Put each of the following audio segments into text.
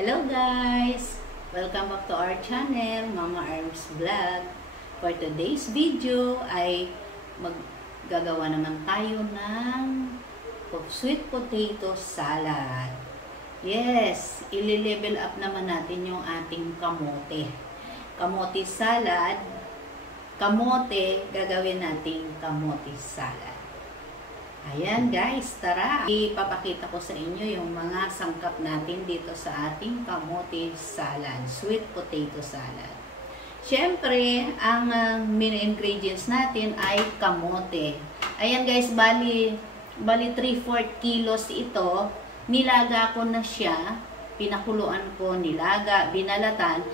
Hello guys! Welcome back to our channel, Mama Arms Vlog. For today's video ay maggagawa naman tayo ng sweet potato salad. Yes, ili-level up naman natin yung ating kamote. Kamote salad, kamote, gagawin natin kamote salad. Ayan guys, tara! Ipapakita ko sa inyo yung mga sangkap natin dito sa ating kamote salad, sweet potato salad. Siyempre, ang main ingredients natin ay kamote. Ayan guys, bali 3/4 kilos ito. Nilaga ko na siya, pinakuluan ko, nilaga, binalatan.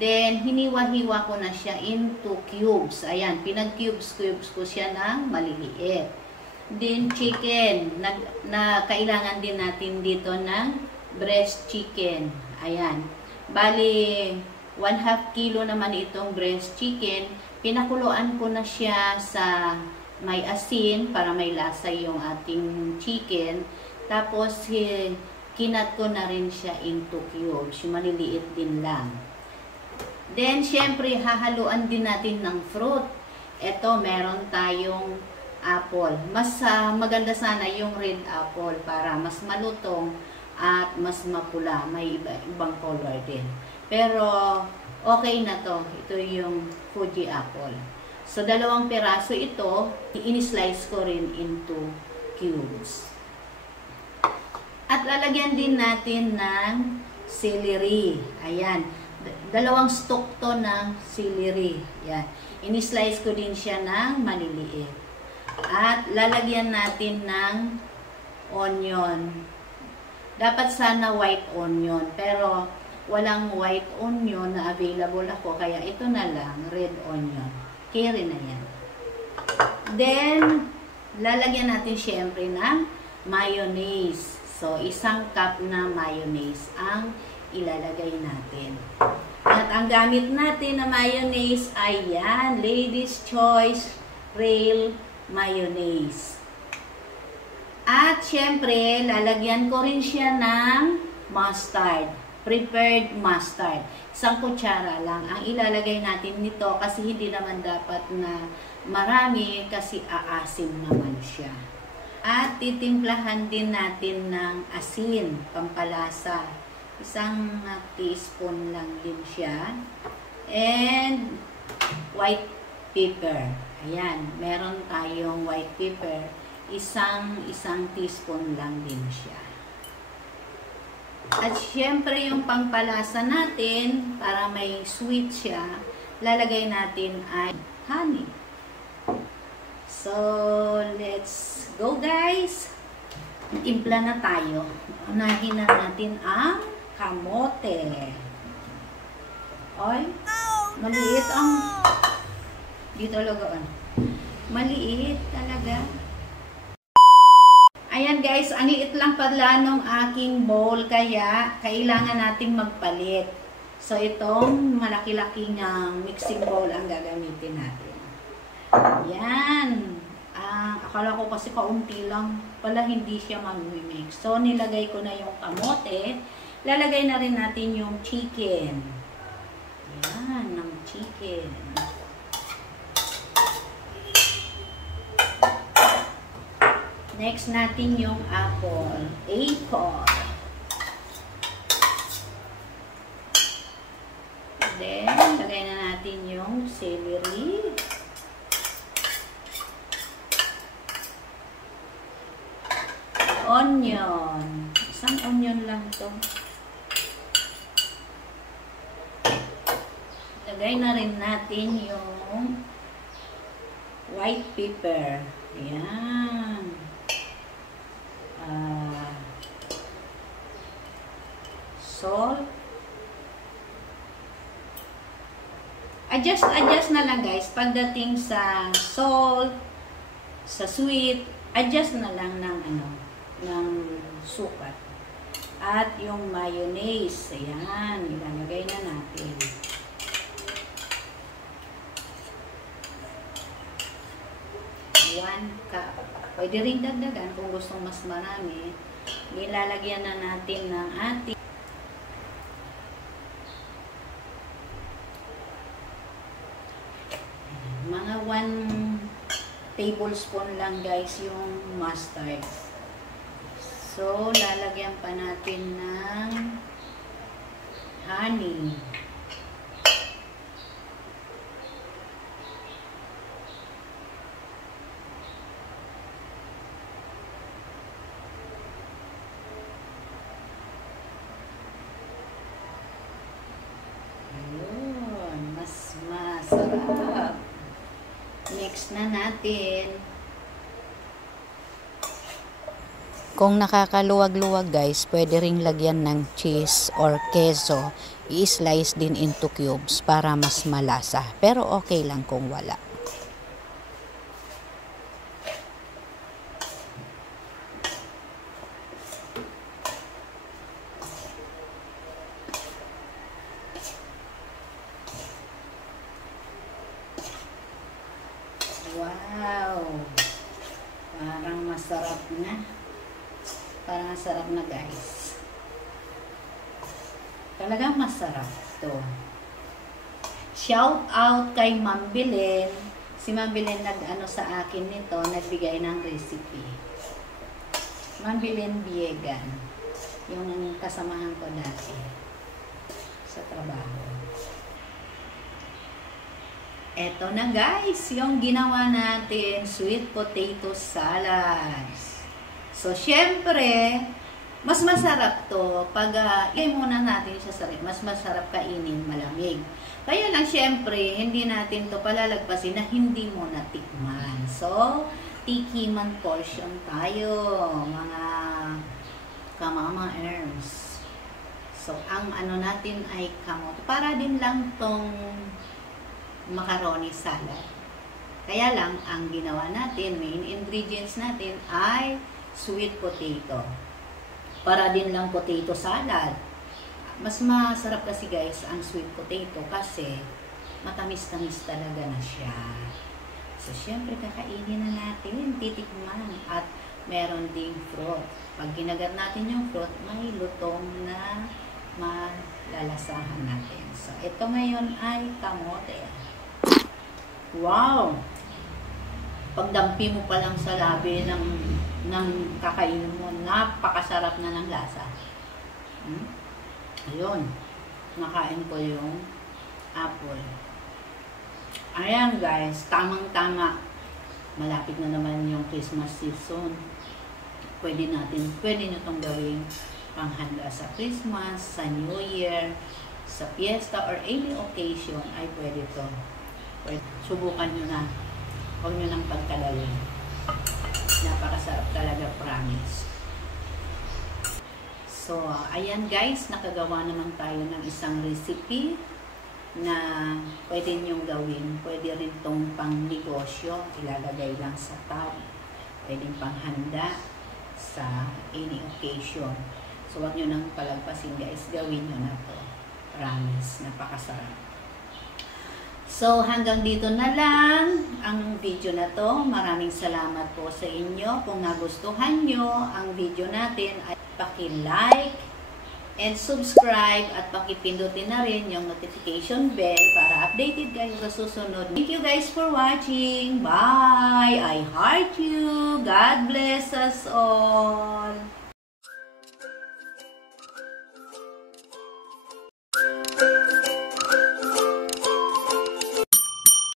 Then, hiniwa-hiwa ko na siya into cubes. Ayan, pinag-cubes ko siya ng maliliit. Then chicken, na kailangan din natin dito ng breast chicken. Ayan. Bali, 1/2 kilo naman itong breast chicken. Pinakuluan ko na siya sa may asin para may lasa yung ating chicken. Tapos, kinat ko na rin siya into cubes. Maliliit din lang. Then, syempre, hahaluan din natin ng fruit. Ito, meron tayong apple. Mas maganda sana yung red apple para mas malutong at mas mapula. May ibang color din. Pero okay na to. Ito yung Fuji apple. So 2 piraso ito, in-slice ko rin into cubes. At lalagyan din natin ng celery. Ayan. 2 stalk to ng celery. Ayan. In-slice ko din siya ng maliliit. At lalagyan natin ng onion. Dapat sana white onion. Pero walang white onion na available ako. Kaya ito na lang, red onion. Carry na yan. Then, lalagyan natin syempre ng mayonnaise. So, 1 cup na mayonnaise ang ilalagay natin. At ang gamit natin na mayonnaise ay yan, Lady's Choice Real mayonnaise. At syempre, lalagyan ko rin siya ng mustard. Prepared mustard. 1 kutsara lang ang ilalagay natin nito kasi hindi naman dapat na marami kasi aasim naman siya. At titimplahan din natin ng asin, pampalasa. 1 teaspoon lang din siya. And white pepper. Ayan, meron tayong white pepper. Isang teaspoon lang din siya. At syempre yung pangpalasa natin, para may sweet siya, lalagay natin ay honey. So, let's go guys! Timpla na tayo. Unahin na natin ang kamote. Oy, maliit ang... Dito logoan. Maliit talaga. Ayan guys, ang liit lang pala ng aking bowl kaya kailangan nating magpalit. So itong malaki-laking mixing bowl ang gagamitin natin. Yan. Akala ko kasi kaunti lang. Pala hindi siya mag-mix. So nilagay ko na yung kamote. Lalagay na rin natin yung chicken. Yan, ng chicken. Next natin yung apple. Then, lagay na natin yung celery. Onion. 1 onion lang to. Lagay na rin natin yung white pepper. Ayan. Salt. Adjust na lang guys. Pagdating sa salt, sa sweet, adjust na lang ng sukat. At yung mayonnaise, ayan, ilalagay na natin. One cup. Pwede rin dagdagan kung gustong mas marami. Nilalagyan na natin ng ating tablespoon lang guys yung mustard. So, lalagyan pa natin ng honey. Ayun, mas masarap. Mix na natin. Kung nakakaluwag-luwag guys, pwede ring lagyan ng cheese or queso. I-slice din into cubes para mas malasa. Pero okay lang kung wala. Wow! Parang masarap na. Parang masarap na guys. Talagang masarap to. Shout out kay Ma'am Belen. Si Ma'am Belen nag-ano sa akin nito, nagbigay ng recipe. Ma'am Belen Biegan. Yung kasamahan ko dati sa trabaho. Eto na guys, yung ginawa natin sweet potato salad. So, syempre, mas masarap to pag ilagay muna natin siya sa ref. Mas masarap kainin malamig. Kaya lang, syempre, hindi natin to palalagpasin na hindi mo natikman. So, tikiman portion tayo, mga kamama erms. So, ang ano natin ay kamote. Para din lang tong macaroni salad. Kaya lang, ang ginawa natin, main ingredients natin ay sweet potato. Para din lang potato salad. Mas masarap kasi guys ang sweet potato kasi matamis-tamis talaga na siya. So, syempre kakainin na natin, titikman. At meron ding fruit. Pag ginagat natin yung fruit, may lutong na malalasahan natin. So, ito ngayon ay kamote. Wow! Pagdampi mo pa lang sa labi ng kakainin mo, napakasarap na ng lasa. Ayun, nakain ko yung apple. Ayan guys, tamang-tama. Malapit na naman yung Christmas season. Pwede nyo itong gawing panghanda sa Christmas, sa New Year, sa fiesta, or any occasion ay pwede to. Subukan nyo na. Huwag nyo nang pagkadalin. Napakasarap talaga, promise. So, ayan guys, nakagawa naman tayo ng isang recipe na pwede nyong gawin. Pwede rin tong pang negosyo, ilalagay lang sa tab. Pwedeng panghanda sa any occasion. So, huwag nyo nang palagpasin guys, gawin nyo na to. Promise, napakasarap. So, hanggang dito na lang ang video na to. Maraming salamat po sa inyo. Kung nagustuhan nyo ang video natin, ay paki-like and subscribe at pakipindutin na rin yung notification bell para updated kayo sa susunod. Thank you guys for watching. Bye! I heart you. God bless us all.